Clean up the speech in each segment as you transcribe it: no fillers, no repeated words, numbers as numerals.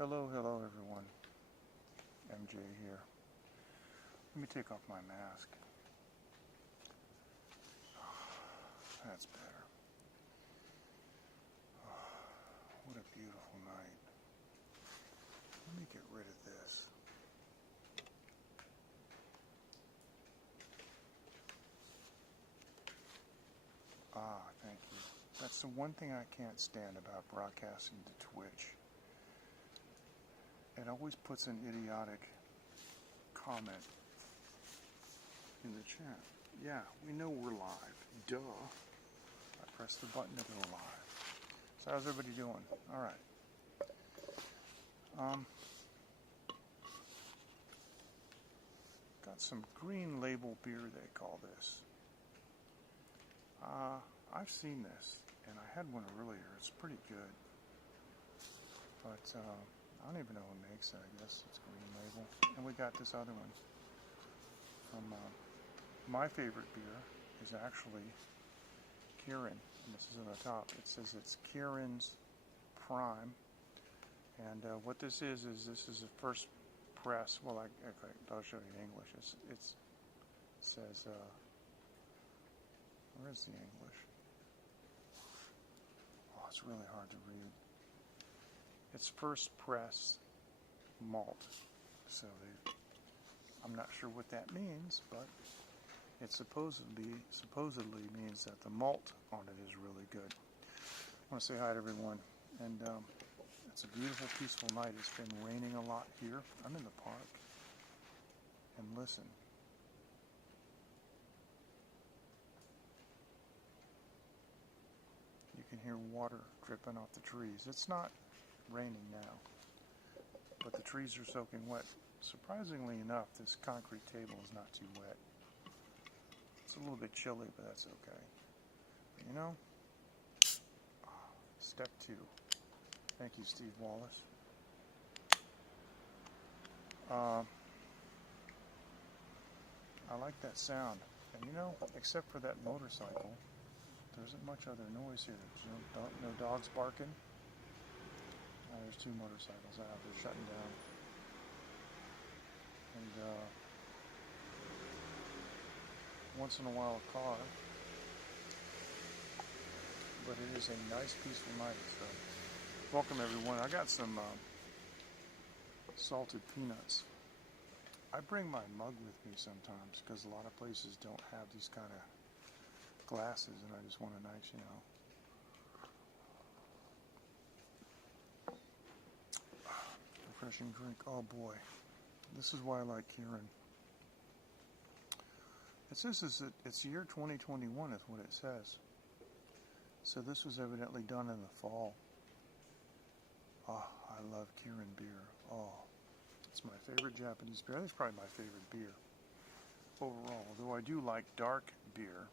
Hello everyone. MJ here. Let me take off my mask. That's better. What a beautiful night. Let me get rid of this. Thank you. That's the one thing I can't stand about broadcasting to Twitch. It always puts an idiotic comment in the chat. Yeah, we know we're live. Duh. I pressed the button to go live. So how's everybody doing? All right. Got some green label beer, they call this. I've seen this, and I had one earlier. It's pretty good. But I don't even know who makes it. I guess it's green label. And we got this other one from my favorite beer is actually Kirin. And this is on the top. It says it's Kirin's Prime. And what this is this is a first press. Well, I'll show you in English. It says, where is the English? Oh, it's really hard to read. It's first press malt. So I'm not sure what that means, but it supposedly means that the malt on it is really good. I want to say hi to everyone. And it's a beautiful, peaceful night. It's been raining a lot here. I'm in the park. And listen. You can hear water dripping off the trees. It's not raining now, but the trees are soaking wet. Surprisingly enough, this concrete table is not too wet. It's a little bit chilly, but that's okay. But you know, step 2. Thank you, Steve Wallace. I like that sound. And you know, except for that motorcycle, there isn't much other noise here. There's no dogs barking. There's 2 motorcycles out. They're shutting down. And once in a while a car. But it is a nice, peaceful night. So welcome everyone. I got some salted peanuts. I bring my mug with me sometimes because a lot of places don't have these kind of glasses, and I just want a nice, refreshing drink. Oh boy, this is why I like Kirin. It says it's year 2021 is what it says. So this was evidently done in the fall. Oh, I love Kirin beer. Oh, it's my favorite Japanese beer. It's probably my favorite beer overall. Although I do like dark beer.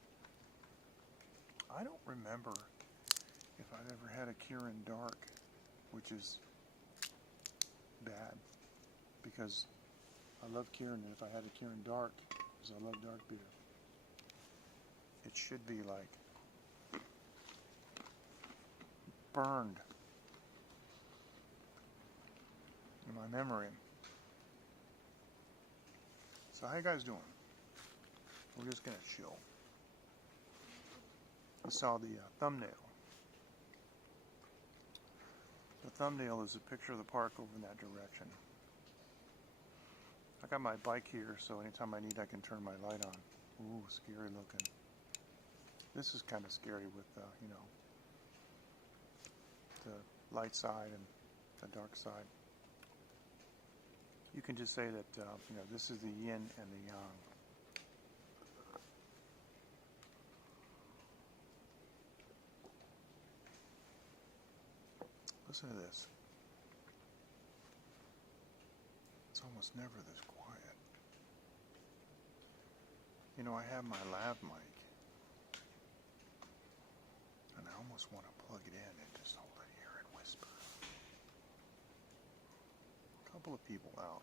I don't remember if I've ever had a Kirin Dark, which is bad, because I love Kirin, and if I had a Kirin Dark, because I love dark beer, it should be like burned in my memory. So how you guys doing? We're just gonna chill. You saw the thumbnail. The thumbnail is a picture of the park over in that direction. I got my bike here, so anytime I need, I can turn my light on. Ooh, scary looking. This is kind of scary with, the light side and the dark side. You can just say that, this is the yin and the yang. Listen to this. It's almost never this quiet. You know, I have my lav mic, and I almost want to plug it in and just hold it here and whisper. A couple of people out.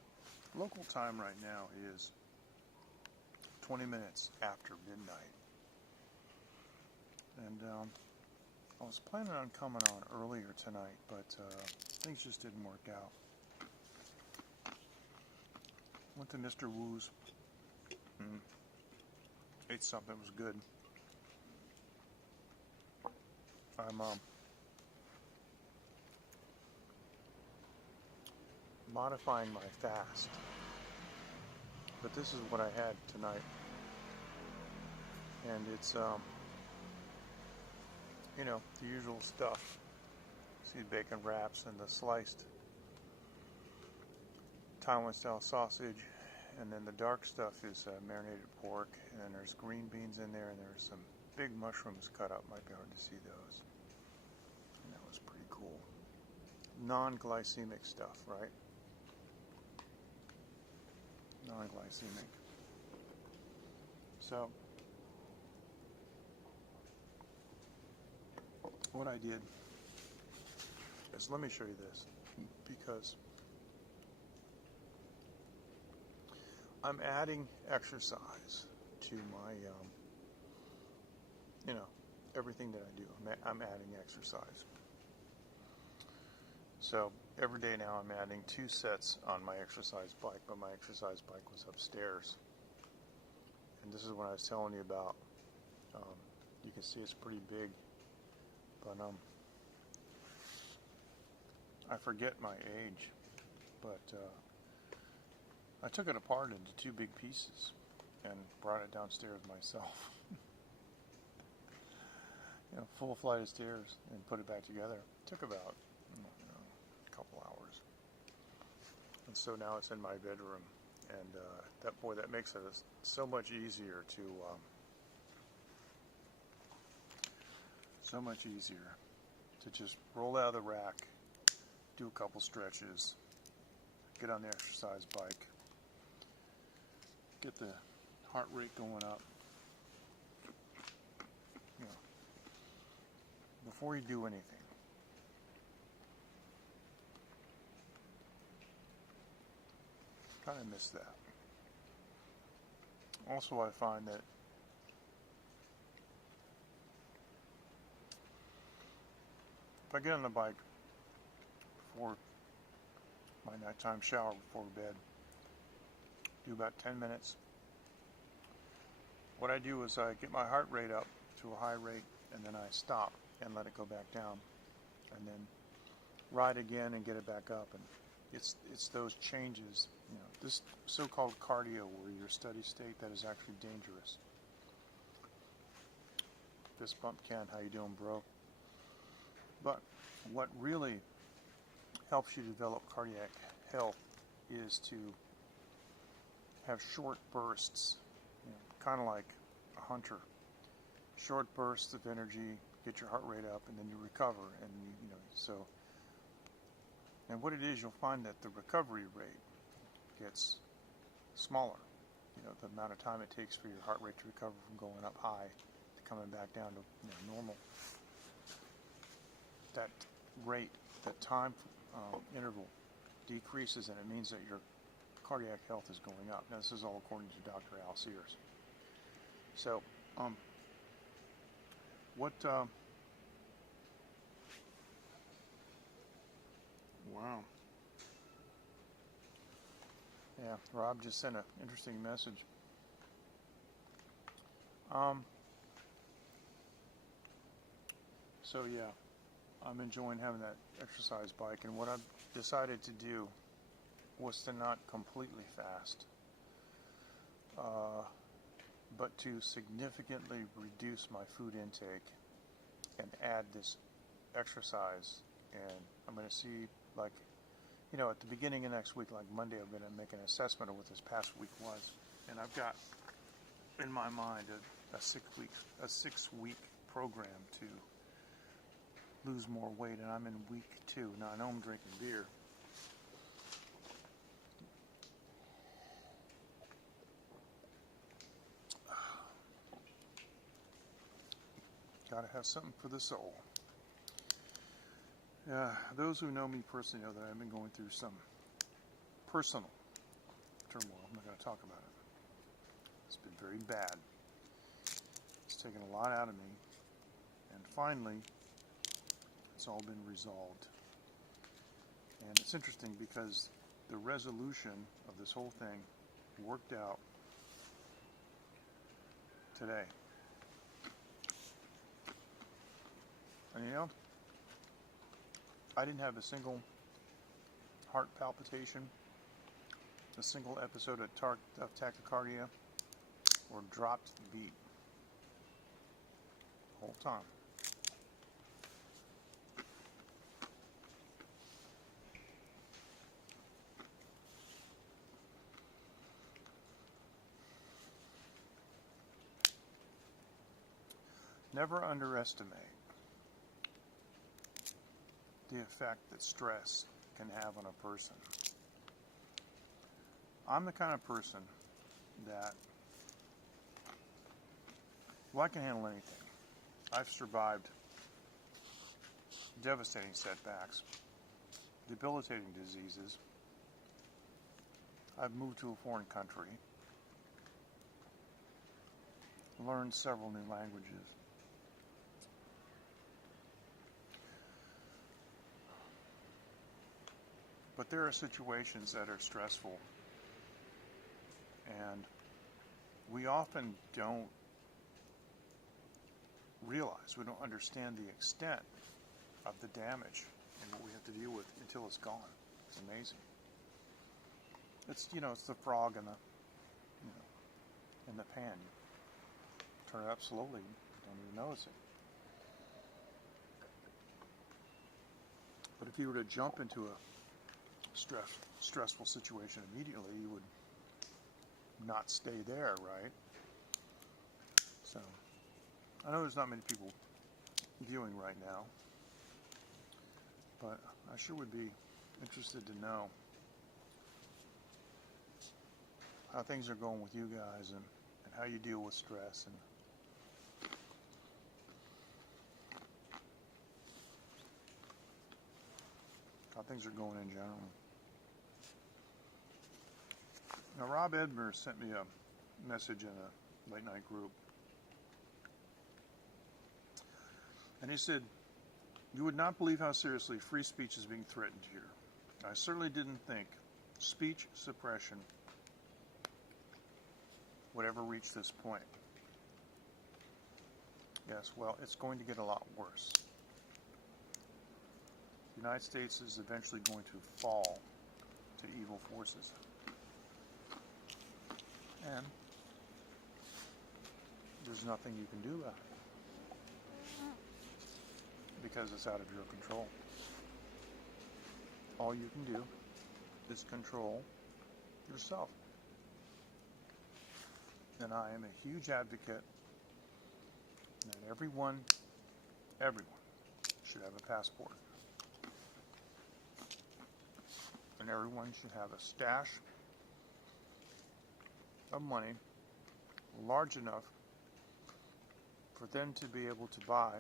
Local time right now is 20 minutes after midnight. And I was planning on coming on earlier tonight, but things just didn't work out. Went to Mr. Wu's. Ate something that was good. I'm modifying my fast, but this is what I had tonight, and it's you know, the usual stuff. See, bacon wraps and the sliced Taiwan style sausage, and then the dark stuff is marinated pork, and then there's green beans in there, and there's some big mushrooms cut up. Might be hard to see those. And that was pretty cool. Non-glycemic stuff, right? Non-glycemic. So what I did is, let me show you this, because I'm adding exercise to my, you know, everything that I do. I'm adding exercise. So every day now I'm adding 2 sets on my exercise bike, but my exercise bike was upstairs. And this is what I was telling you about. You can see it's pretty big, but I forget my age, but I took it apart into 2 big pieces and brought it downstairs myself. You know, full flight of stairs, and put it back together. It took about a couple hours. And so now it's in my bedroom, and that makes it so much easier to just roll out of the rack, do a couple stretches, get on the exercise bike, get the heart rate going up. You know, before you do anything. Kind of miss that. Also, I find that if I get on the bike before my nighttime shower, before bed, do about 10 minutes. What I do is I get my heart rate up to a high rate, and then I stop and let it go back down, and then ride again and get it back up. And it's those changes, you know, this so-called cardio, where your steady state, that is actually dangerous. Fist bump, Ken, how you doing, bro? But what really helps you develop cardiac health is to have short bursts, you know, kind of like a hunter. Short bursts of energy, get your heart rate up, and then you recover, and you know, so. And what it is, you'll find that the recovery rate gets smaller. You know, the amount of time it takes for your heart rate to recover from going up high to coming back down to, you know, normal. That rate, that time interval decreases, and it means that your cardiac health is going up. Now, this is all according to Dr. Al Sears. So, wow. Yeah, Rob just sent an interesting message. So yeah, I'm enjoying having that exercise bike, and what I've decided to do was to not completely fast, but to significantly reduce my food intake and add this exercise. And I'm going to see, like, you know, at the beginning of next week, like Monday, I'm going to make an assessment of what this past week was. And I've got in my mind a 6-week program to lose more weight, and I'm in week 2. Now, I know I'm drinking beer. Gotta have something for the soul. Those who know me personally know that I've been going through some personal turmoil. I'm not going to talk about it. It's been very bad. It's taken a lot out of me. And finally, it's all been resolved. And it's interesting because the resolution of this whole thing worked out today. And you know, I didn't have a single heart palpitation, a single episode of tachycardia, or dropped beat the whole time. Never underestimate the effect that stress can have on a person. I'm the kind of person that, well, I can handle anything. I've survived devastating setbacks, debilitating diseases. I've moved to a foreign country, learned several new languages. But there are situations that are stressful, and we often don't realize, we don't understand the extent of the damage and what we have to deal with until it's gone. It's amazing. It's, it's the frog in the pan. You turn it up slowly, you don't even notice it. But if you were to jump into a stressful situation immediately, you would not stay there, right? So, I know there's not many people viewing right now, but I sure would be interested to know how things are going with you guys and how you deal with stress and how things are going in general. Now, Rob Edmer sent me a message in a late night group. And he said, "You would not believe how seriously free speech is being threatened here. I certainly didn't think speech suppression would ever reach this point." Yes, well, it's going to get a lot worse. The United States is eventually going to fall to evil forces. And there's nothing you can do about it because it's out of your control. All you can do is control yourself. And I am a huge advocate that everyone should have a passport. And everyone should have a stash of money large enough for them to be able to buy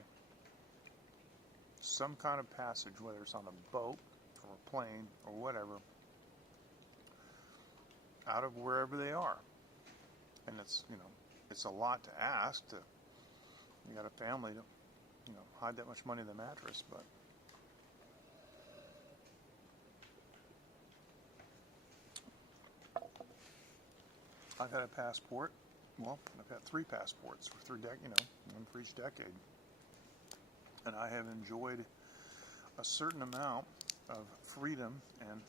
some kind of passage, whether it's on a boat or a plane or whatever, out of wherever they are. And it's a lot to ask. You got a family to, hide that much money in the mattress, but I've had a passport. Well, I've had 3 passports for 3 decades, one for each decade. And I have enjoyed a certain amount of freedom, and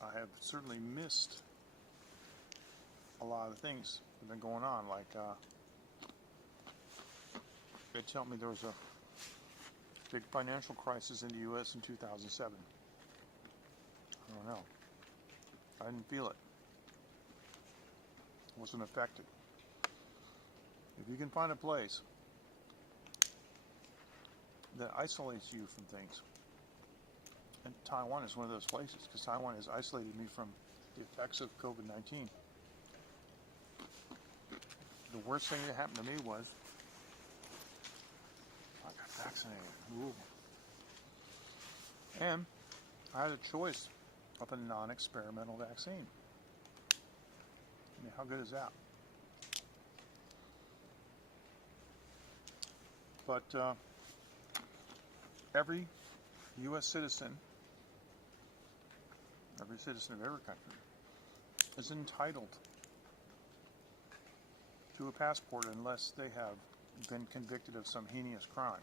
I have certainly missed a lot of things that have been going on. Like, they tell me there was a big financial crisis in the U.S. in 2007. I don't know. I didn't feel it. Wasn't affected. If you can find a place that isolates you from things, and Taiwan is one of those places, because Taiwan has isolated me from the effects of COVID-19. The worst thing that happened to me was I got vaccinated. Ooh. And I had a choice of a non-experimental vaccine. I mean, how good is that? But every U.S. citizen, every citizen of every country, is entitled to a passport unless they have been convicted of some heinous crime.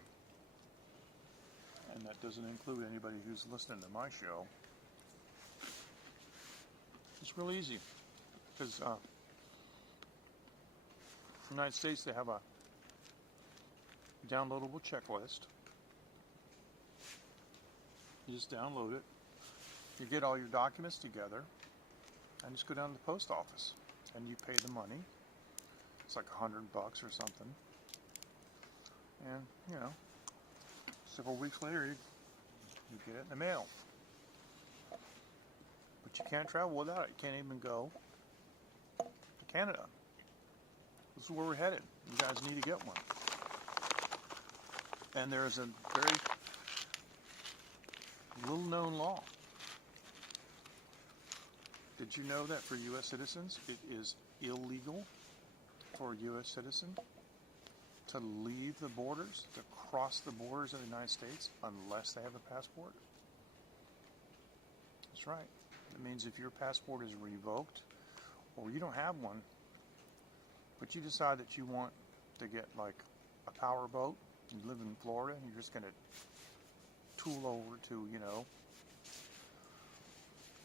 And that doesn't include anybody who's listening to my show. It's real easy because in the United States they have a downloadable checklist. You just download it. You get all your documents together and just go down to the post office and you pay the money. It's like $100 or something. And, you know, several weeks later you get it in the mail. But you can't travel without it. You can't even go to Canada. This is where we're headed. You guys need to get one. And there is a very little known law. Did you know that for U.S. citizens, it is illegal for a U.S. citizen to leave the borders, to cross the borders of the United States, unless they have a passport? That's right. It means if your passport is revoked, or you don't have one, but you decide that you want to get like a power boat, you live in Florida, and you're just going to tool over to, you know,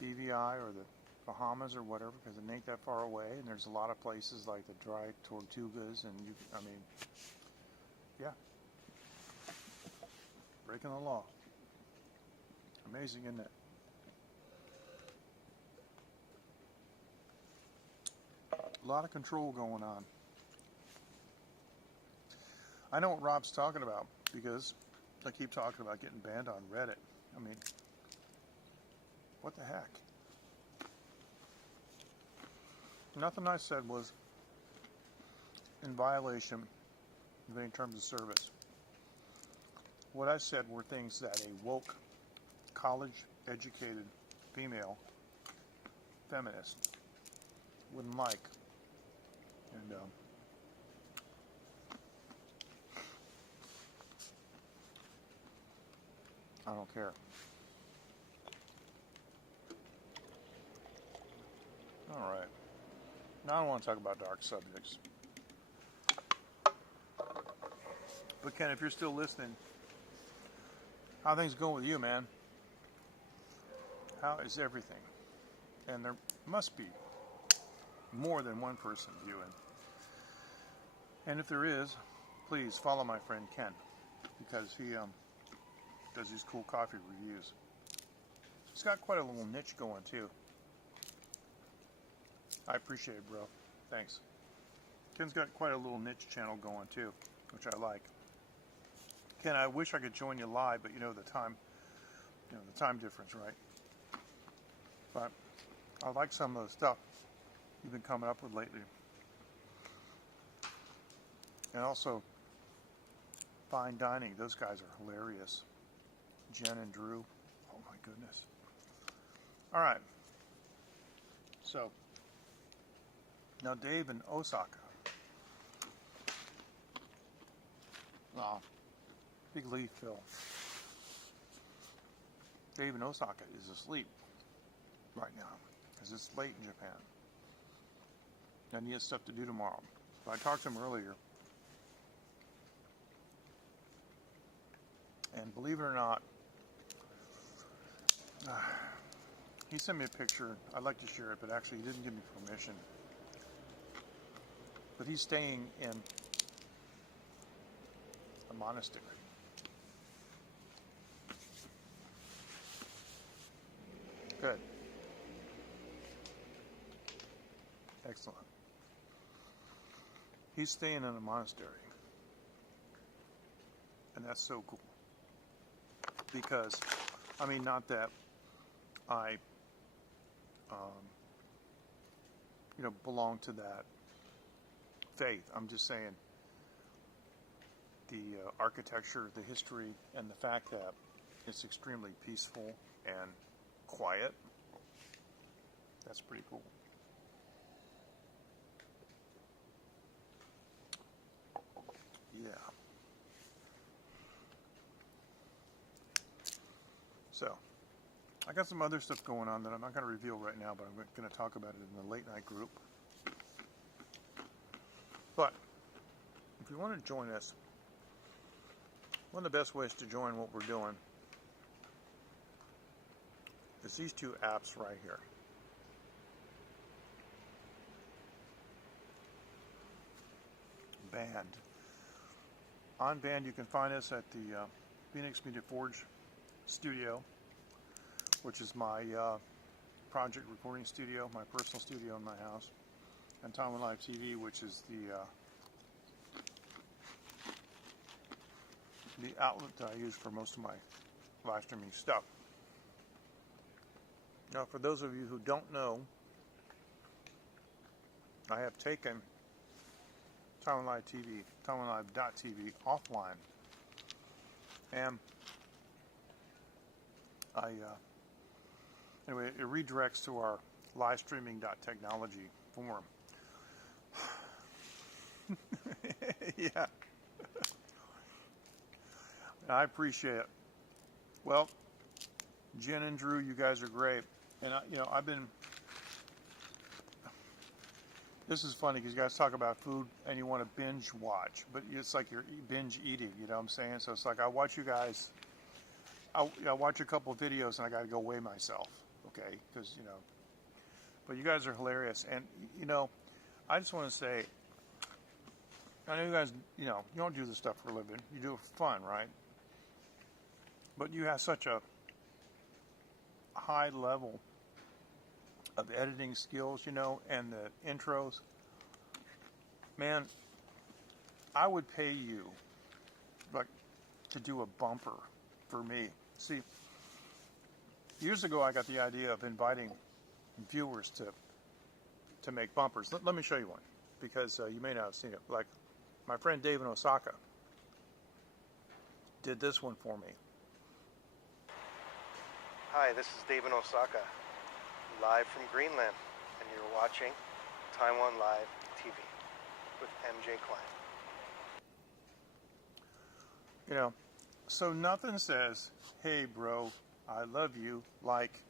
BVI or the Bahamas or whatever, because it ain't that far away, and there's a lot of places like the dry Tortugas, and you, I mean, yeah, breaking the law. Amazing, isn't it? A lot of control going on. I know what Rob's talking about because I keep talking about getting banned on Reddit. I mean, what the heck? Nothing I said was in violation of any terms of service. What I said were things that a woke, college-educated female feminist wouldn't like. And I don't care. All right. Now I don't want to talk about dark subjects. But Ken, if you're still listening, how are things going with you, man? How is everything? And there must be more than one person viewing. And if there is, please follow my friend Ken, because he does these cool coffee reviews. He's got quite a little niche going too. I appreciate it, bro. Thanks. Ken's got quite a little niche channel going too, which I like. Ken, I wish I could join you live, but you know the time difference, right? But I like some of the stuff you've been coming up with lately. And also, fine dining. Those guys are hilarious. Jen and Drew. Oh my goodness. All right. So, now Dave in Osaka. Oh, big leaf, Phil. Dave in Osaka is asleep right now because it's late in Japan. And he has stuff to do tomorrow. So I talked to him earlier. And believe it or not, he sent me a picture. I'd like to share it, but actually he didn't give me permission. But he's staying in a monastery. Good. Excellent. He's staying in a monastery. And that's so cool. Because, I mean, not that I, belong to that faith. I'm just saying the architecture, the history, and the fact that it's extremely peaceful and quiet. That's pretty cool. Yeah. So, I got some other stuff going on that I'm not going to reveal right now, but I'm going to talk about it in the late night group. But if you want to join us, one of the best ways to join what we're doing is these two apps right here. Band. On Band, you can find us at the Phoenix Media Forge studio, which is my project recording studio, my personal studio in my house, and Taiwan Live TV, which is the outlet that I use for most of my live streaming stuff. Now, for those of you who don't know, I have taken Taiwan Live TV, TaiwanLive.tv offline, and anyway, it redirects to our live streaming.technology forum. Yeah. I appreciate it. Well, Jen and Drew, you guys are great. And, I've been... This is funny because you guys talk about food and you want to binge watch. But it's like you're binge eating, you know what I'm saying? So it's like I watch you guys... I watch a couple of videos and I got to go weigh myself, okay? Because, But you guys are hilarious. And, I just want to say... I know you guys, you don't do this stuff for a living. You do it for fun, right? But you have such a high level of editing skills, and the intros. Man, I would pay you, to do a bumper for me. See, years ago I got the idea of inviting viewers to make bumpers. Let me show you one, because you may not have seen it. Like, my friend Dave in Osaka did this one for me. Hi, this is Dave in Osaka, live from Greenland, and you're watching Taiwan Live TV with MJ Klein. So nothing says, hey bro, I love you, like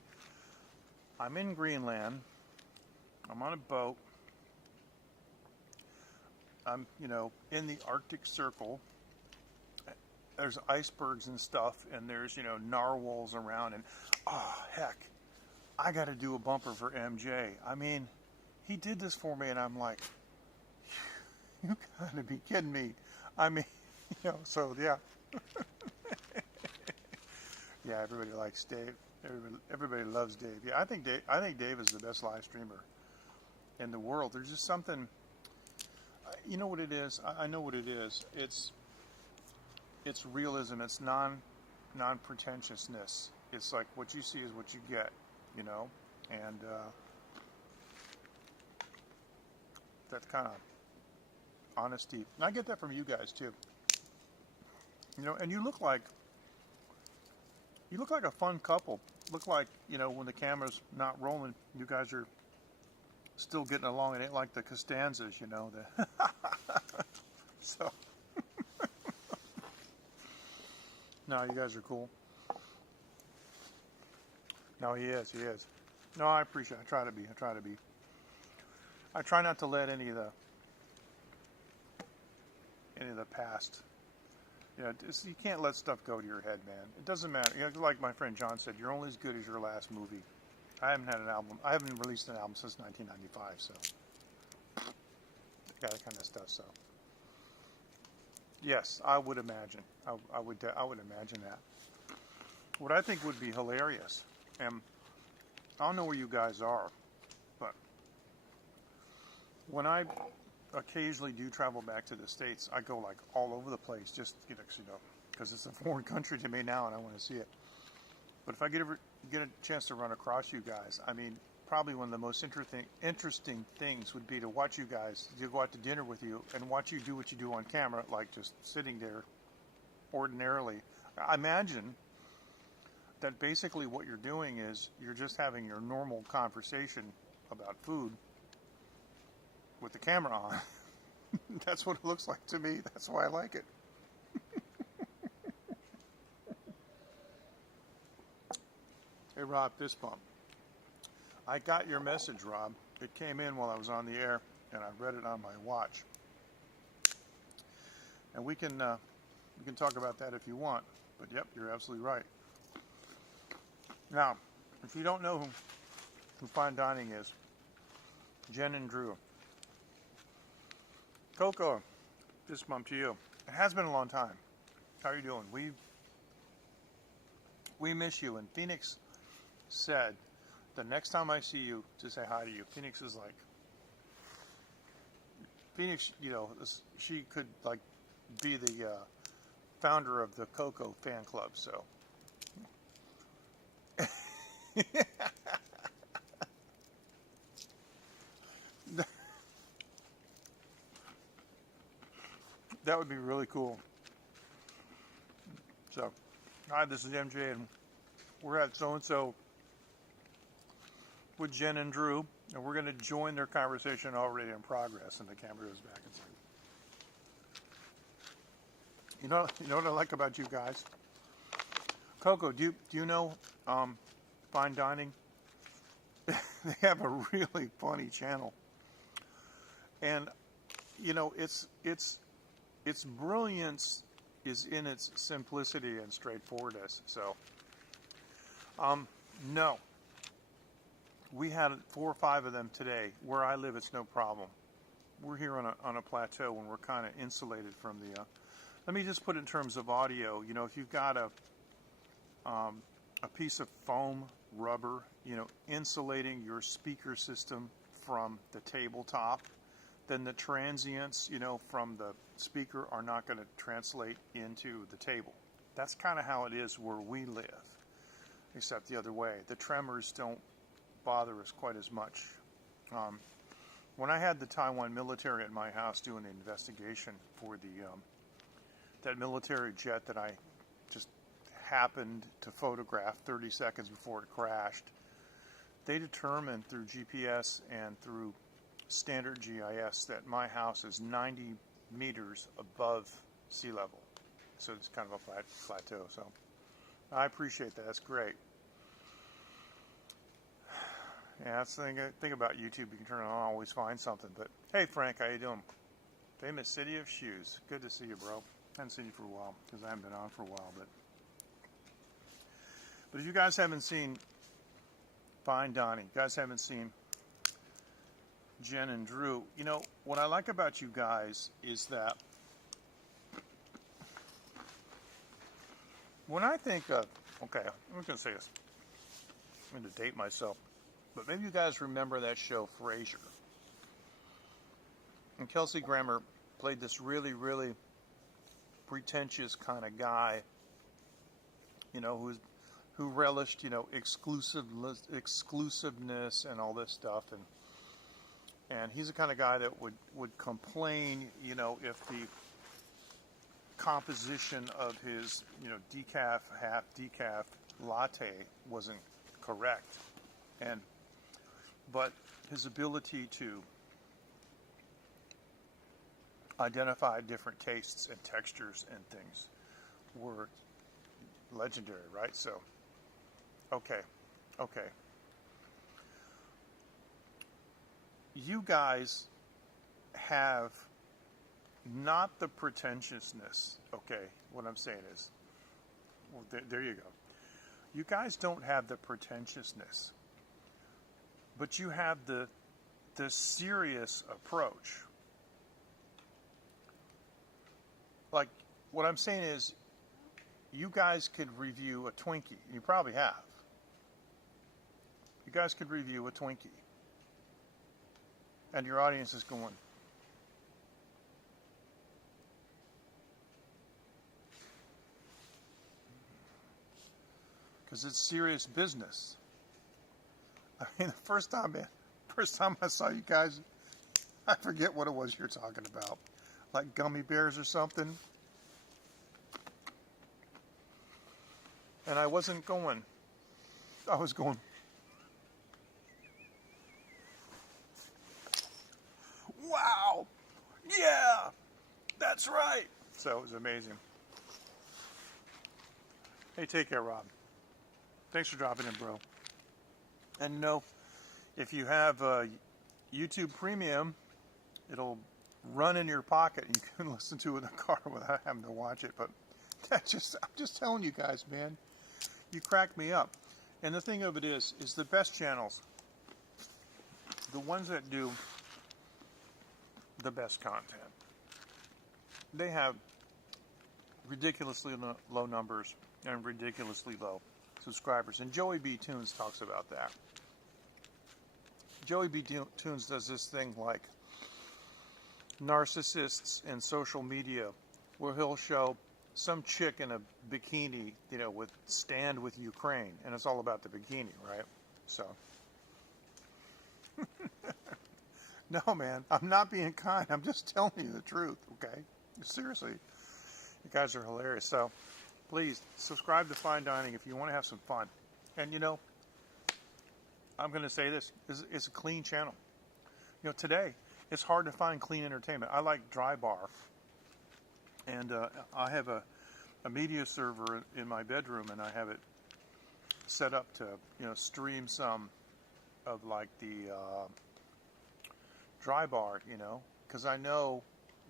I'm in Greenland, I'm on a boat, I'm, in the Arctic Circle, there's icebergs and stuff, and there's, narwhals around, and, heck, I got to do a bumper for MJ. I mean, he did this for me, and I'm like, you got to be kidding me. I mean, so, yeah. Yeah, everybody likes Dave. Everybody loves Dave. Yeah, I think Dave is the best live streamer in the world. There's just something, you know what it is? I know what it is. It's realism. It's non-pretentiousness. It's like what you see is what you get, and that kind of honesty. And I get that from you guys too. And you look like a fun couple. Look like, when the camera's not rolling, you guys are still getting along. It ain't like the Costanzas, So, no, you guys are cool. No, he is. No, I appreciate it. I try to be. I try not to let any of the past. You can't let stuff go to your head, man. It doesn't matter. Like my friend John said, you're only as good as your last movie. I haven't released an album since 1995, so that kind of stuff. So, yes, I would imagine. I would imagine that. What I think would be hilarious, and I don't know where you guys are, but when I occasionally do travel back to the States, I go like all over the place, just because it's a foreign country to me now, and I want to see it. But if I get a chance to run across you guys, I mean, probably one of the most interesting things would be to watch you guys, to go out to dinner with you, and watch you do what you do on camera, like just sitting there ordinarily. I imagine that basically what you're doing is you're just having your normal conversation about food with the camera on. That's what it looks like to me. That's why I like it. Hey, Rob, fist bump. I got your message, Rob. It came in while I was on the air, and I read it on my watch. And we can talk about that if you want. But yep, you're absolutely right. Now, if you don't know who Fine Dining is, Jen and Drew. Coco, fist bump to you. It has been a long time. How are you doing? We miss you. And Phoenix said, the next time I see you, to say hi to you. Phoenix is like, Phoenix, you know, she could like be the founder of the Coco fan club. So, that would be really cool. So, hi, this is MJ, and we're at so-and-so with Jen and Drew, and we're going to join their conversation already in progress, and the camera goes back and says, you know what I like about you guys? Coco, do you know Fine Dining? They have a really funny channel, and you know its brilliance is in its simplicity and straightforwardness. So, no, we had 4 or 5 of them today. Where I live, it's no problem. We're here on a plateau, and we're kind of insulated from the. Let me just put it in terms of audio. You know, if you've got a piece of foam rubber, you know, insulating your speaker system from the tabletop, then the transients, you know, from the speaker are not going to translate into the table. That's kind of how it is where we live, except the other way. The tremors don't bother us quite as much. When I had the Taiwan military at my house doing an investigation for that military jet that I just happened to photograph 30 seconds before it crashed, they determined through GPS and through standard GIS that my house is 90 meters above sea level. So it's kind of a flat plateau. So I appreciate that. That's great. Yeah, that's the thing about YouTube. You can turn it on and always find something. But hey, Frank, how you doing? Famous city of shoes. Good to see you, bro. I haven't seen you for a while because I haven't been on for a while. But if you guys haven't seen Fine Dining, you guys haven't seen Jen and Drew, you know, what I like about you guys is that when I think of, okay, I'm going to say this. I'm going to date myself. But maybe you guys remember that show, Frasier. And Kelsey Grammer played this really, really pretentious kind of guy, you know, who relished, you know, exclusiveness and all this stuff. And he's the kind of guy that would complain, you know, if the composition of his, you know, decaf, half decaf latte wasn't correct. But his ability to identify different tastes and textures and things were legendary, right? So, okay. You guys have not the pretentiousness, okay? What I'm saying is, well, there you go. You guys don't have the pretentiousness, but you have the serious approach. Like, what I'm saying is, you guys could review a Twinkie. You probably have. You guys could review a Twinkie. And your audience is going, because it's serious business. I mean, the first time I saw you guys, I forget what it was you're talking about. Like gummy bears or something. And I wasn't going. I was going, wow, yeah, that's right. So it was amazing. Hey, take care, Rob. Thanks for dropping in, bro. And you know, if you have YouTube Premium, it'll run in your pocket and you can listen to it in the car without having to watch it. But I'm just telling you guys, man, you crack me up. And the thing of it is the best channels, the ones that do the best content, they have ridiculously low numbers and ridiculously low subscribers. And Joey B. Tunes talks about that. Joey B. Tunes does this thing like narcissists and social media, where he'll show some chick in a bikini, you know, with stand with Ukraine, and it's all about the bikini, right? So, no, man, I'm not being kind. I'm just telling you the truth, okay? Seriously, you guys are hilarious. So, please subscribe to Fine Dining if you want to have some fun. And you know, I'm going to say this: it's a clean channel. You know, today it's hard to find clean entertainment. I like Dry Bar. And I have a media server in my bedroom, and I have it set up to, you know, stream some of like the Dry Bar, you know, because I know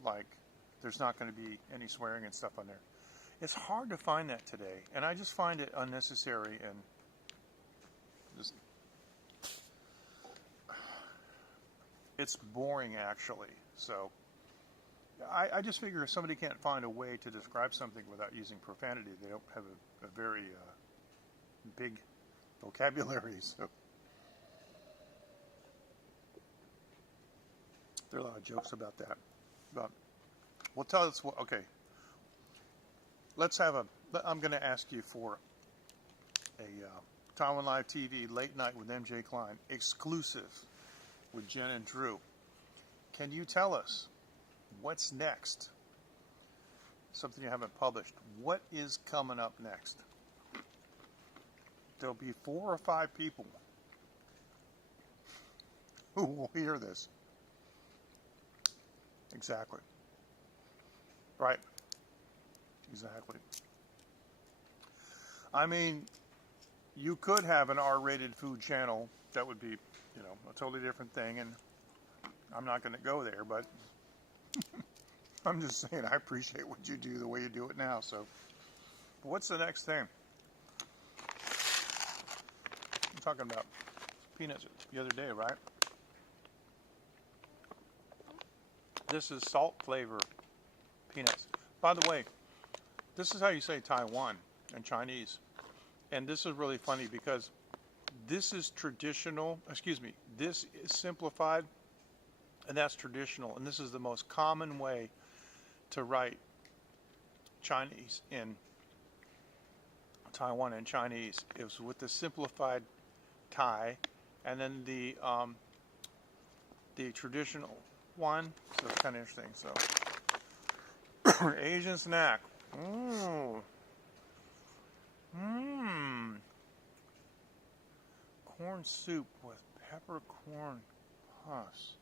like there's not going to be any swearing and stuff on there. It's hard to find that today, and I just find it unnecessary and just it's boring actually. So I just figure if somebody can't find a way to describe something without using profanity, they don't have a very big vocabulary. So there are a lot of jokes about that. But well, tell us what. Okay, let's have a. I'm going to ask you for a Taiwan Live TV Late Night with MJ Klein exclusive with Jen and Drew. Can you tell us what's next? Something you haven't published. What is coming up next? There'll be 4 or 5 people who will hear this. Exactly. Right. Exactly. I mean, you could have an R-rated food channel. That would be, you know, a totally different thing, and I'm not going to go there, but I'm just saying I appreciate what you do the way you do it now. So, what's the next thing? I'm talking about peanuts the other day, right? This is salt flavor peanuts. By the way, this is how you say Taiwan in Chinese. And this is really funny because this is traditional, this is simplified, and that's traditional. And this is the most common way to write Chinese in Taiwan and Chinese. It was with the simplified Thai, and then the traditional one. So it's kind of interesting. So Asian snack. Corn soup with peppercorn puffs.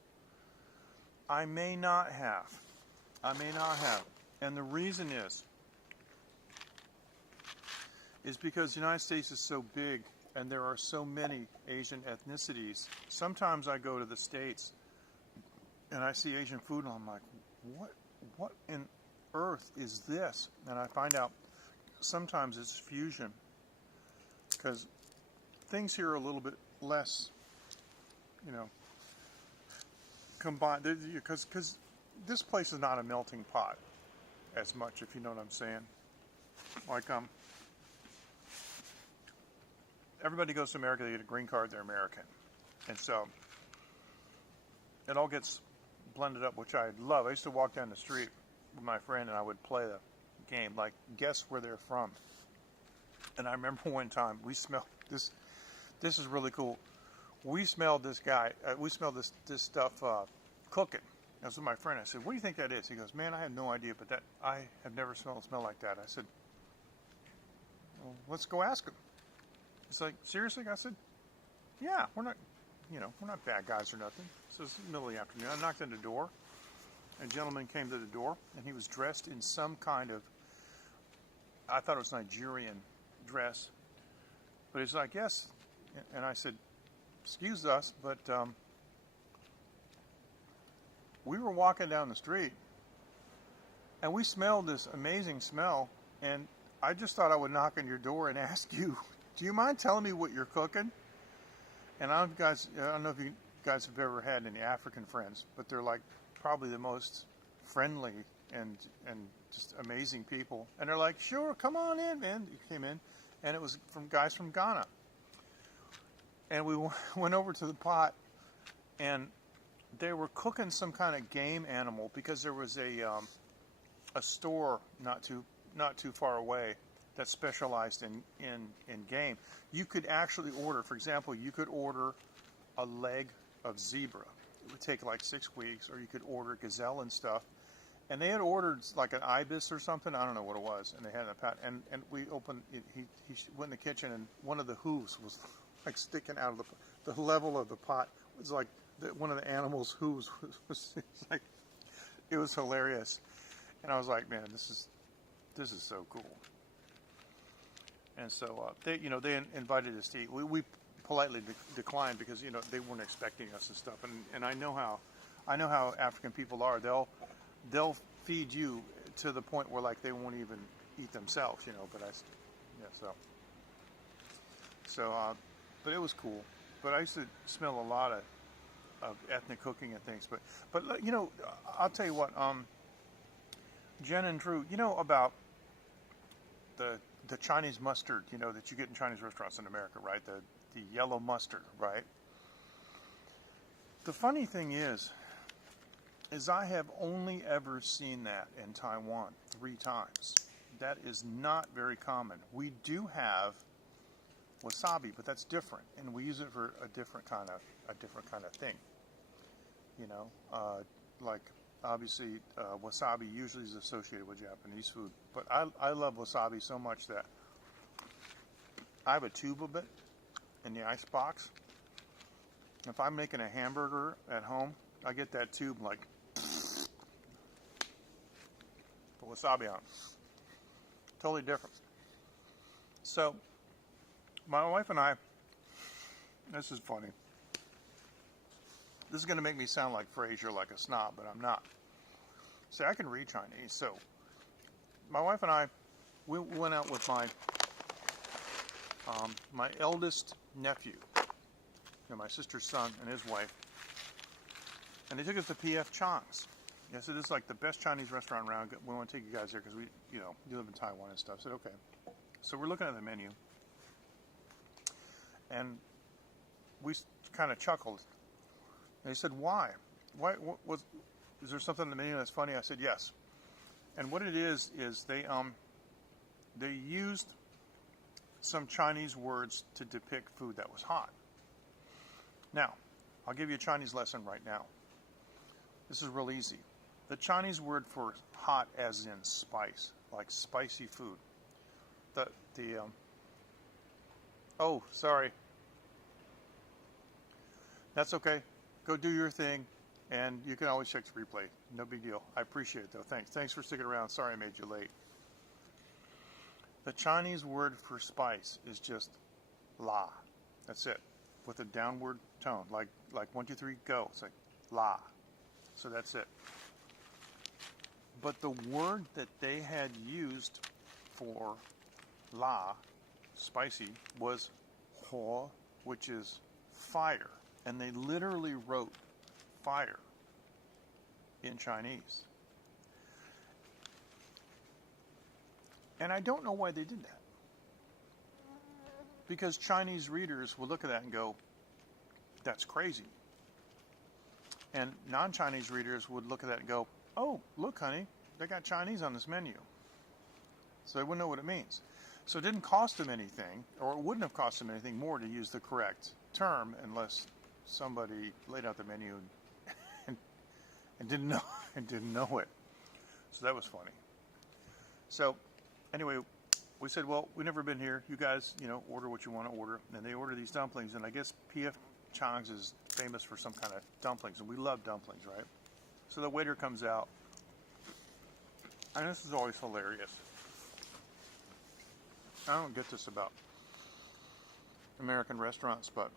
I may not have. And the reason is because the United States is so big and there are so many Asian ethnicities. Sometimes I go to the States and I see Asian food and I'm like, what in earth is this? And I find out sometimes it's fusion, because things here are a little bit less, you know, combined, because this place is not a melting pot as much, if you know what I'm saying. Like, everybody goes to America, they get a green card, they're American. And so it all gets blended up, which I love. I used to walk down the street with my friend and I would play the game, like, guess where they're from. And I remember one time we smelled this. This is really cool. We smelled this guy. We smelled this stuff cooking. I was with my friend. I said, "What do you think that is?" He goes, "Man, I have no idea, but that I have never smelled a smell like that." I said, "Well, let's go ask him." He's like, "Seriously?" I said, "Yeah, we're not bad guys or nothing." So it's the middle of the afternoon. I knocked on the door. A gentleman came to the door, and he was dressed in some kind of, I thought it was Nigerian dress, But he's like, yes. And I said, excuse us, but we were walking down the street and we smelled this amazing smell. And I just thought I would knock on your door and ask you, do you mind telling me what you're cooking? And I don't know if you guys have ever had any African friends, but they're like probably the most friendly and just amazing people. And they're like, sure, come on in, man. You came in, and it was from guys from Ghana. And we went over to the pot, and they were cooking some kind of game animal because there was a store not too far away that specialized in game. You could actually order, for example, you could order a leg of zebra. It would take like 6 weeks, or you could order gazelle and stuff. And they had ordered like an ibis or something. I don't know what it was. And they had a pat. And we opened it. He went in the kitchen, and one of the hooves was like sticking out of the level of the pot. It was like one of the animal's hooves was like, it was hilarious. And I was like, man, this is so cool. And so they invited us to eat. We politely declined because they weren't expecting us and stuff. And I know how African people are. They'll feed you to the point where like they won't even eat themselves, but it was cool. But I used to smell a lot of ethnic cooking and things. But I'll tell you what, Jen and Drew, about the Chinese mustard, that you get in Chinese restaurants in America, right? The yellow mustard, right? The funny thing is I have only ever seen that in Taiwan 3 times. That is not very common. We do have wasabi, but that's different, and we use it for a different kind of thing. Like obviously wasabi usually is associated with Japanese food, but I love wasabi so much that I have a tube of it in the ice box. If I'm making a hamburger at home, I get that tube like put wasabi on. Totally different. So my wife and I, this is funny. This is going to make me sound like Frasier, like a snob, but I'm not. See, I can read Chinese. So my wife and I, we went out with my eldest nephew, my sister's son and his wife, and they took us to P.F. Chang's. I said, this is like the best Chinese restaurant around. We want to take you guys there because we, you live in Taiwan and stuff. I said, okay. So we're looking at the menu, and we kind of chuckled. They said, why? Is there something in the menu that's funny? I said, yes. And what it is they used some Chinese words to depict food that was hot. Now, I'll give you a Chinese lesson right now. This is real easy. The Chinese word for hot as in spice, like spicy food. Oh, sorry. That's okay. Go do your thing, and you can always check the replay. No big deal. I appreciate it, though. Thanks. Thanks for sticking around. Sorry I made you late. The Chinese word for spice is just la. That's it, with a downward tone, like 1, 2, 3, go. It's like la. So that's it. But the word that they had used for la, spicy, was huo, which is fire. And they literally wrote fire in Chinese. And I don't know why they did that. Because Chinese readers will look at that and go, that's crazy. And non-Chinese readers would look at that and go, oh, look, honey, they got Chinese on this menu. So they wouldn't know what it means. So it didn't cost them anything, or it wouldn't have cost them anything more to use the correct term unless somebody laid out the menu and didn't know it. So that was funny. So anyway, we said, well, we've never been here. You guys, order what you want to order. And they order these dumplings, and I guess P.F. Chang's is famous for some kind of dumplings, and we love dumplings, right? So the waiter comes out, and this is always hilarious. I don't get this about American restaurants, but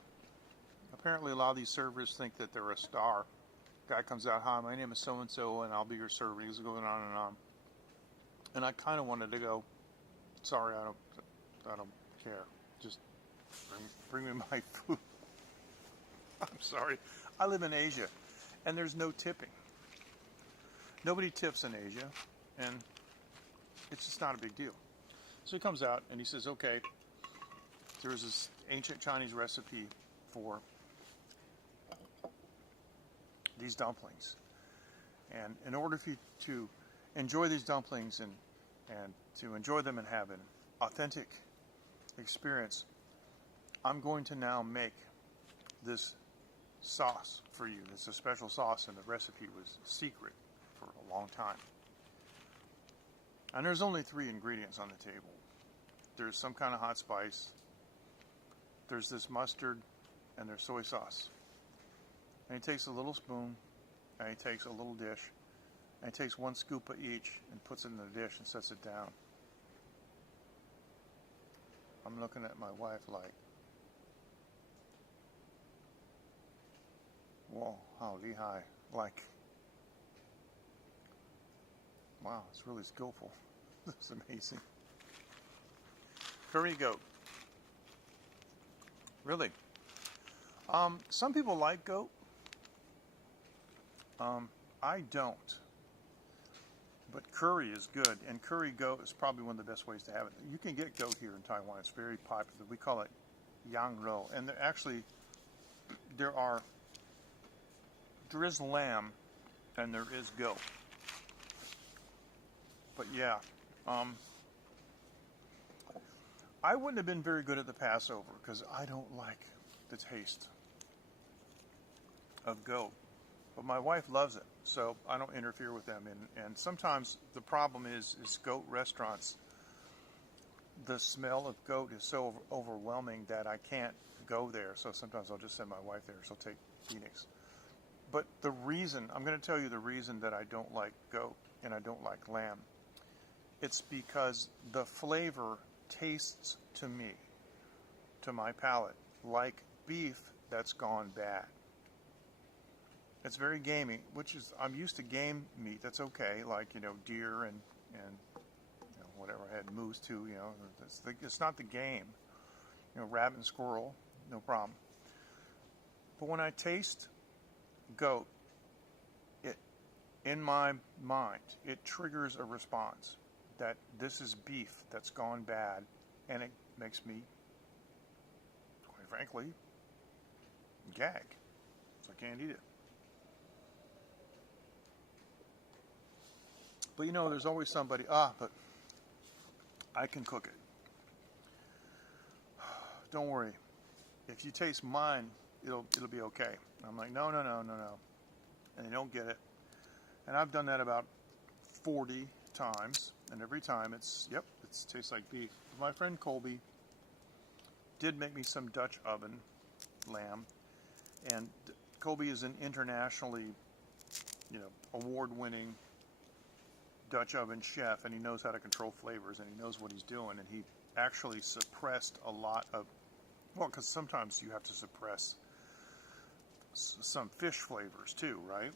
apparently a lot of these servers think that they're a star. Guy comes out, hi, my name is so-and-so, and I'll be your server. He's going on and on. And I kind of wanted to go, sorry, I don't care. Just bring me my food. I'm sorry. I live in Asia, and there's no tipping. Nobody tips in Asia, and it's just not a big deal. So he comes out, and he says, okay, there's this ancient Chinese recipe for these dumplings. And in order for you to enjoy these dumplings and to enjoy them and have an authentic experience, I'm going to now make this sauce for you. It's a special sauce, and the recipe was secret for a long time. And there's only 3 ingredients on the table. There's some kind of hot spice, there's this mustard, and there's soy sauce. And he takes a little spoon, and he takes a little dish, and he takes 1 scoop of each and puts it in the dish and sets it down. I'm looking at my wife like, whoa, how lihai. Like, wow, it's really skillful. This is amazing. Curry goat. Really? Some people like goat. I don't. But curry is good, and curry goat is probably one of the best ways to have it. You can get goat here in Taiwan. It's very popular. We call it yang rou. And there is lamb, and there is goat. But yeah, I wouldn't have been very good at the Passover because I don't like the taste of goat. But my wife loves it, so I don't interfere with them. And sometimes the problem is goat restaurants, the smell of goat is so overwhelming that I can't go there. So sometimes I'll just send my wife there. She'll take Phoenix. But I'm going to tell you the reason that I don't like goat and I don't like lamb. It's because the flavor tastes to me, to my palate, like beef that's gone bad. It's very gamey, which is, I'm used to game meat. That's okay, like, deer and whatever. I had moose too, it's not the game. Rabbit and squirrel, no problem. But when I taste goat, in my mind, it triggers a response that this is beef that's gone bad, and it makes me, quite frankly, gag. So I can't eat it. But there's always somebody, but I can cook it. Don't worry. If you taste mine, it'll be okay. I'm like, no. And they don't get it. And I've done that about 40 times. And every time it tastes like beef. My friend Colby did make me some Dutch oven lamb. And Colby is an internationally, award-winning Dutch oven chef, and he knows how to control flavors, and he knows what he's doing, and he actually suppressed a lot of, because sometimes you have to suppress some fish flavors too, right?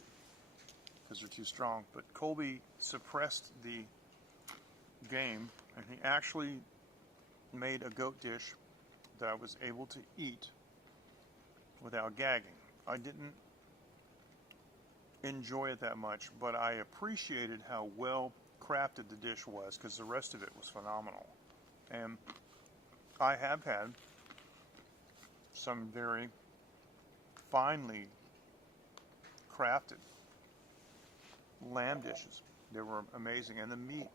Because they're too strong. But Colby suppressed the game, and he actually made a goat dish that I was able to eat without gagging. I didn't enjoy it that much, but I appreciated how well crafted the dish was because the rest of it was phenomenal. And I have had some very finely crafted lamb dishes. They were amazing, and the meat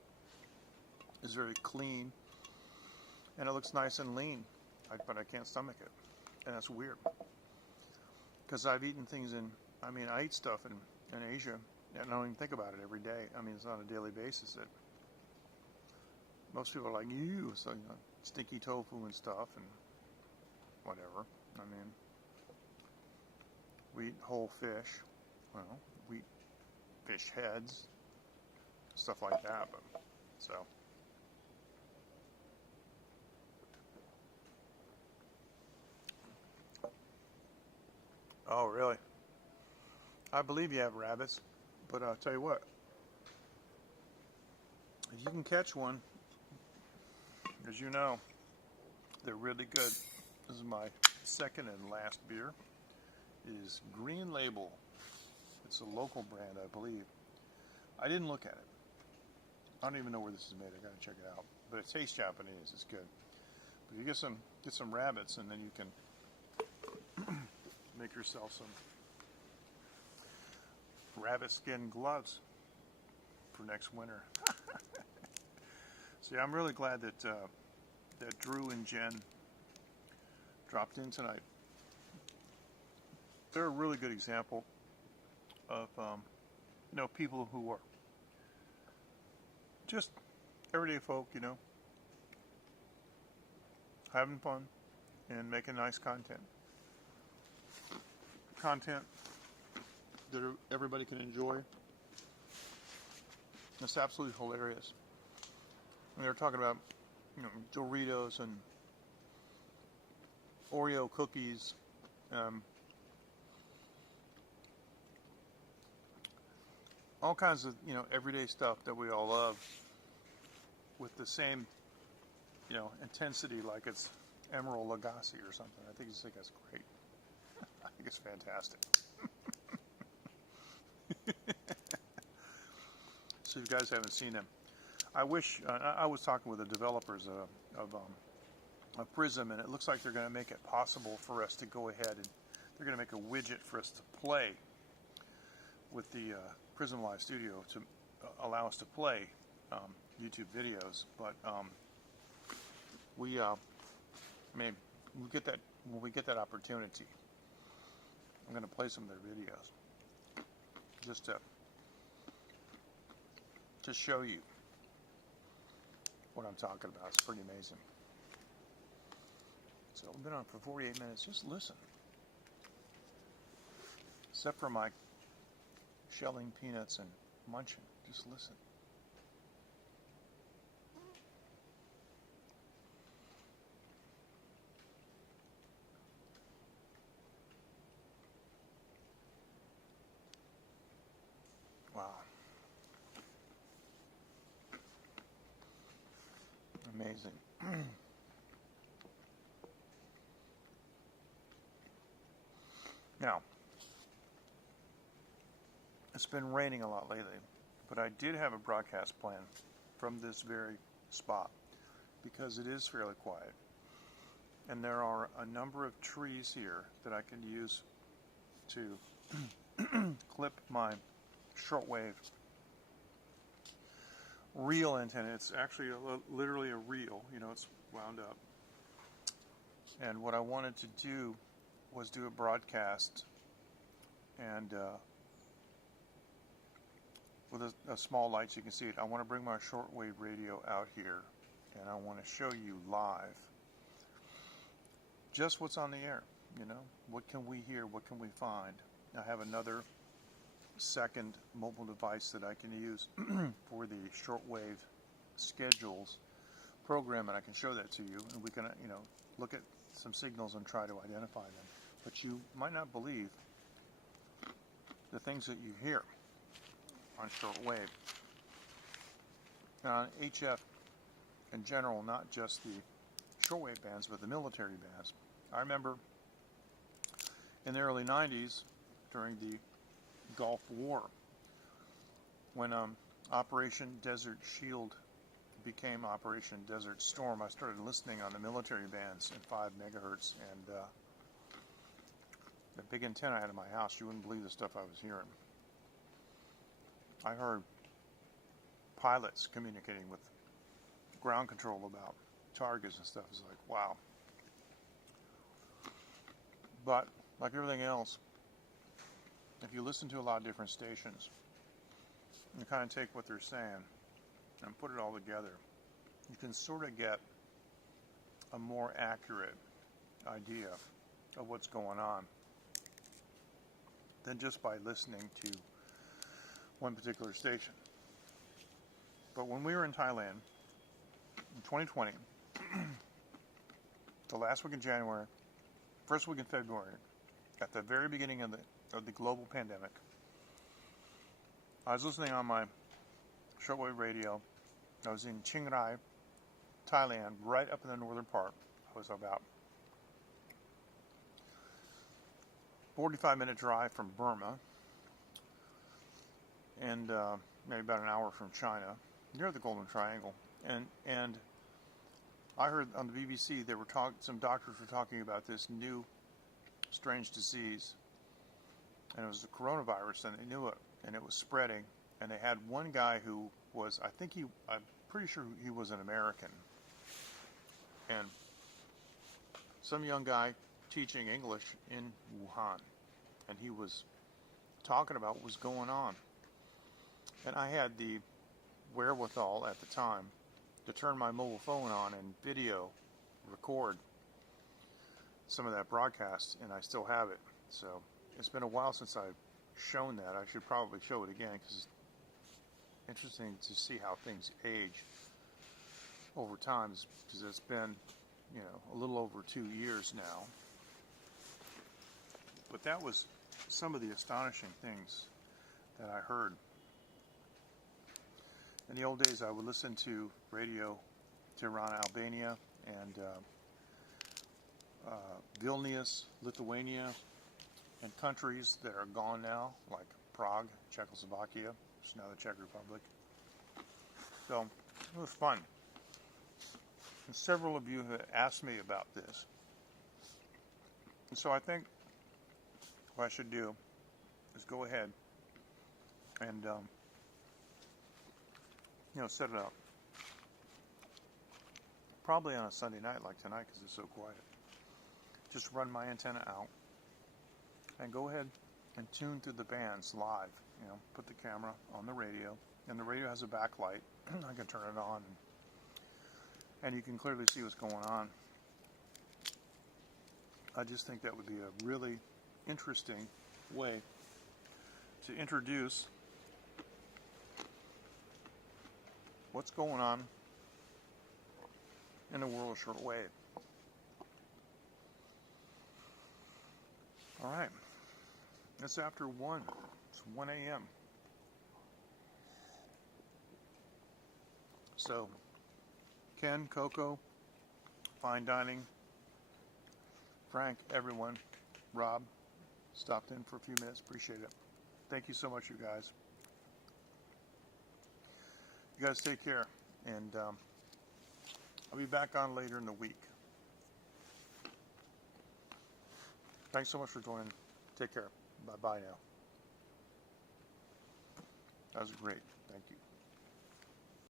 is very clean, and it looks nice and lean, but I can't stomach it, and that's weird because I've eaten things I eat stuff in Asia, and I don't even think about it every day. It's on a daily basis that most people are like, ew, so, stinky tofu and stuff, and whatever. We eat whole fish. Well, we eat fish heads, stuff like that, so. Oh, really? I believe you have rabbits, but I'll tell you what. If you can catch one, as you know, they're really good. This is my second and last beer. It is Green Label. It's a local brand, I believe. I didn't look at it. I don't even know where this is made. I gotta check it out. But it tastes Japanese. It's good. But you get some rabbits, and then you can make yourself some rabbit skin gloves for next winter. See, I'm really glad that that Drew and Jen dropped in tonight. They're a really good example of people who are just everyday folk, having fun and making nice content that everybody can enjoy. It's absolutely hilarious. And they're talking about Doritos and Oreo cookies, all kinds of everyday stuff that we all love, with the same intensity, like it's Emerald Lagasse or something. I think that's great. I think it's fantastic. So if you guys haven't seen them, I wish I was talking with the developers of Prism, and it looks like they're going to make it possible for us to go ahead and they're going to make a widget for us to play with the Prism Live Studio to allow us to play YouTube videos. But when we get that opportunity, I'm going to play some of their videos just to show you what I'm talking about. It's pretty amazing. So I've been on for 48 minutes. Just listen. Except for my shelling peanuts and munching. Just listen. Wow. Amazing. Now, it's been raining a lot lately, but I did have a broadcast plan from this very spot because it is fairly quiet. And there are a number of trees here that I can use to clip my shortwave reel antenna. It's actually literally a reel, it's wound up. And what I wanted to do was do a broadcast and with a small light so you can see it. I want to bring my shortwave radio out here and I want to show you live just what's on the air, what can we hear, what can we find. I have another second mobile device that I can use for the shortwave schedules program, and I can show that to you, and we can look at some signals and try to identify them. But you might not believe the things that you hear on shortwave and on HF in general, not just the shortwave bands but the military bands. I remember in the early 90s during the Gulf War, when Operation Desert Shield became Operation Desert Storm, I started listening on the military bands in 5 megahertz, and the big antenna I had in my house, you wouldn't believe the stuff I was hearing. I heard pilots communicating with ground control about targets and stuff. It's like, wow. But like everything else, if you listen to a lot of different stations, you kind of take what they're saying and put it all together, you can sort of get a more accurate idea of what's going on than just by listening to one particular station. But when we were in Thailand in 2020, the last week in January, first week in February, at the very beginning of the global pandemic. I was listening on my shortwave radio. I was in Chiang Rai, Thailand, right up in the northern part. I was about 45-minute drive from Burma, and maybe about an hour from China, near the Golden Triangle. And I heard on the BBC some doctors were talking about this new strange disease, and it was the coronavirus, and they knew it, and it was spreading. And they had one guy who was, I'm pretty sure he was an American, and some young guy teaching English in Wuhan, and he was talking about what was going on. And I had the wherewithal at the time to turn my mobile phone on and video record some of that broadcast, and I still have it. So it's been a while since I've shown that. I should probably show it again, because it's interesting to see how things age over time, because it's been, a little over 2 years now. But that was some of the astonishing things that I heard. In the old days, I would listen to Radio Tirana, Albania, and Vilnius, Lithuania, and countries that are gone now, like Prague, Czechoslovakia, which is now the Czech Republic. So it was fun. And several of you have asked me about this. And so I think what I should do is go ahead and set it up. Probably on a Sunday night like tonight, because it's so quiet. Just run my antenna out and go ahead and tune through the bands live. Put the camera on the radio, and the radio has a backlight. I can turn it on, and you can clearly see what's going on. I just think that would be a really interesting way to introduce what's going on in the world of shortwave. All right, it's after 1. It's 1 a.m. So, Ken, Coco, Fine Dining, Frank, everyone, Rob, stopped in for a few minutes. Appreciate it. Thank you so much, you guys. You guys take care, and I'll be back on later in the week. Thanks so much for joining. Take care. Bye-bye now. That was great. Thank you.